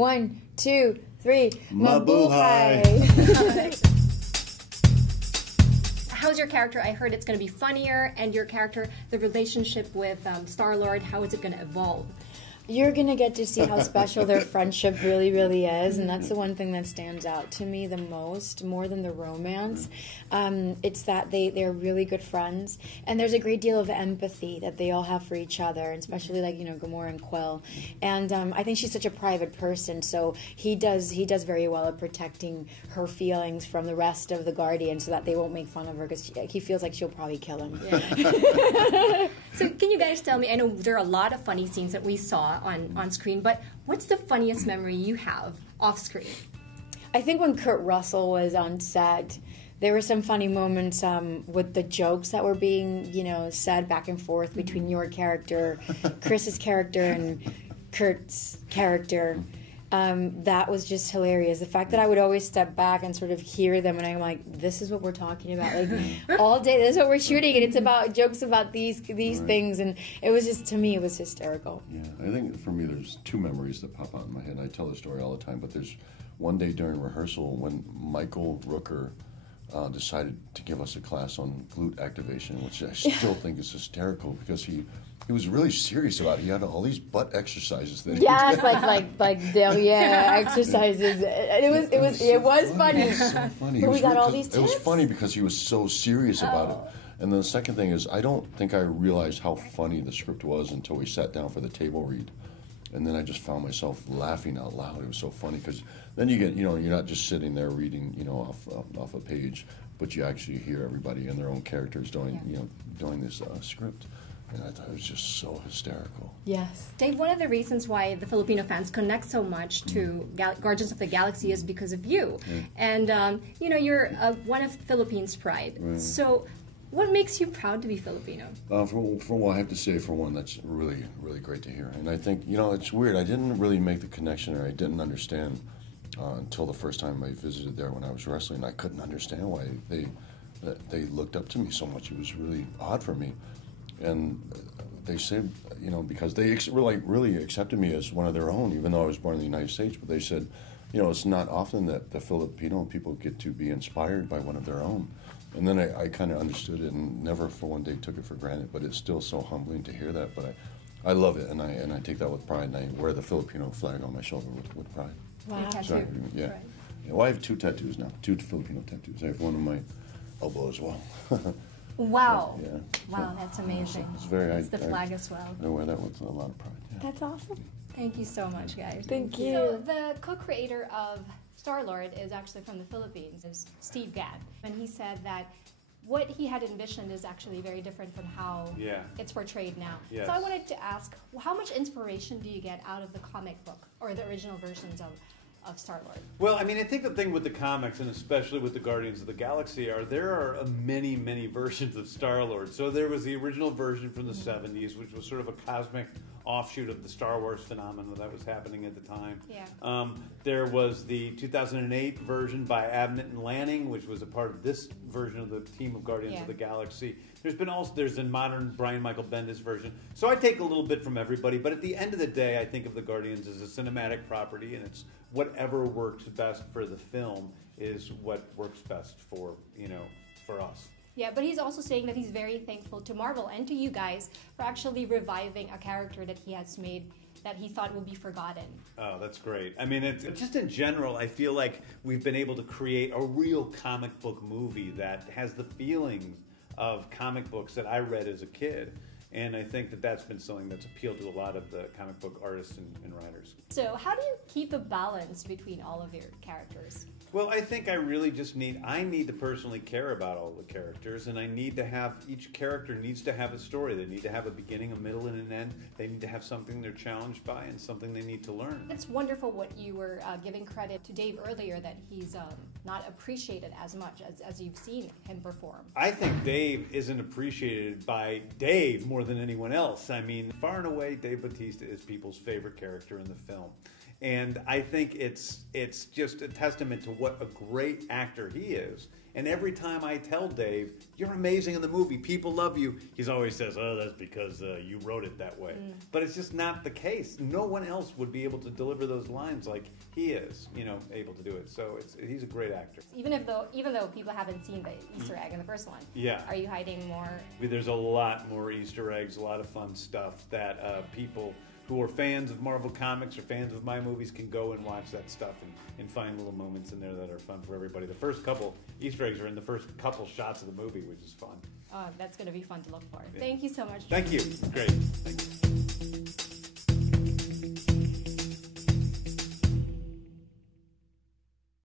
1, 2, 3. Mabuhay! How's your character? I heard it's going to be funnier, and your character, the relationship with Star-Lord, how is it going to evolve? You're going to get to see how special their friendship really, really is, and that's the one thing that stands out to me the most, more than the romance. It's that they're really good friends, and there's a great deal of empathy that they all have for each other, and especially, like, you know, Gamora and Quill. And I think she's such a private person, so he does very well at protecting her feelings from the rest of the Guardians so that they won't make fun of her, because he feels like she'll probably kill him. Yeah. So can you guys tell me, I know there are a lot of funny scenes that we saw on screen, but what's the funniest memory you have off screen? I think when Kurt Russell was on set, there were some funny moments with the jokes that were being, you know, said back and forth between your character, Chris's character, and Kurt's character. That was just hilarious. The fact that I would always step back and sort of hear them, and I'm like, this is what we're talking about. Like, all day, this is what we're shooting, and it's about jokes about these things. And it was just, to me, it was hysterical. Yeah, I think for me, there's two memories that pop out in my head. I tell the story all the time, but there's one day during rehearsal when Michael Rooker decided to give us a class on glute activation, which I still think is hysterical because he was really serious about it. He had all these butt exercises that exercises. It was funny. It was so funny. But we got all these tips. It was funny because he was so serious about it. And then the second thing is, I don't think I realized how funny the script was until we sat down for the table read. And then I just found myself laughing out loud. It was so funny because then you get, you know, you're not just sitting there reading, you know, off a page, but you actually hear everybody and their own characters doing this script. And I thought it was just so hysterical. Yes. Dave, one of the reasons why the Filipino fans connect so much to Guardians of the Galaxy is because of you. And, you know, you're one of Philippines' pride. So what makes you proud to be Filipino? For one, I have to say, for one, that's really, really great to hear. And I think, you know, it's weird. I didn't really make the connection, or I didn't understand until the first time I visited there when I was wrestling. I couldn't understand why they looked up to me so much. It was really odd for me. And they said, you know, because they really accepted me as one of their own, even though I was born in the United States. But they said, you know, it's not often that the Filipino people get to be inspired by one of their own. And then I kind of understood it and never for one day took it for granted. But it's still so humbling to hear that. But I love it, and I take that with pride, and I wear the Filipino flag on my shoulder with pride. Wow. So, yeah. Right. Yeah. Well, I have 2 tattoos now, 2 Filipino tattoos. I have one on my elbow as well. Wow. Yeah. Wow, that's amazing. It's the flag as well. I wear that with a lot of pride. Yeah. That's awesome. Thank you so much, guys. Thank you. So the co-creator of Star-Lord is actually from the Philippines, is Steve Gadd. And he said that what he had envisioned is actually very different from how it's portrayed now. Yes. So I wanted to ask, how much inspiration do you get out of the comic book or the original versions of Star-Lord? Well, I mean, I think the thing with the comics, and especially with the Guardians of the Galaxy, there are many, many versions of Star-Lord. So there was the original version from the 70s, which was sort of a cosmic offshoot of the Star Wars phenomenon that was happening at the time. Yeah. There was the 2008 version by Abnett and Lanning, which was a part of this version of the team of Guardians of the Galaxy. There's a modern Brian Michael Bendis version. So I take a little bit from everybody, but at the end of the day, I think of the Guardians as a cinematic property, and it's whatever works best for the film is what works best for, you know, for us. Yeah, but he's also saying that he's very thankful to Marvel and to you guys for actually reviving a character that he has made that he thought would be forgotten. Oh, that's great. I mean, it's just in general, I feel like we've been able to create a real comic book movie that has the feelings of comic books that I read as a kid. And I think that that's been something that's appealed to a lot of the comic book artists and writers. So how do you keep a balance between all of your characters? Well, I think I really just need to personally care about all the characters, and I need to have, each character needs to have a story. They need to have a beginning, a middle, and an end. They need to have something they're challenged by and something they need to learn. It's wonderful what you were giving credit to Dave earlier, that he's not appreciated as much as you've seen him perform. I think Dave isn't appreciated by Dave more than anyone else. I mean, far and away, Dave Bautista is people's favorite character in the film. And I think it's just a testament to what a great actor he is. And every time I tell Dave, you're amazing in the movie, people love you, he's always says, oh, that's because you wrote it that way. But it's just not the case. No one else would be able to deliver those lines like he is, able to do it. So he's a great actor. Even though people haven't seen the Easter egg in the first one, yeah. Are you hiding more? There's a lot more Easter eggs, a lot of fun stuff that people who are fans of Marvel Comics or fans of my movies can go and watch that stuff and find little moments in there that are fun for everybody. The first couple Easter eggs are in the first couple shots of the movie, which is fun. Oh, that's going to be fun to look for. Yeah. Thank you so much. Thank you. Great. Thank you.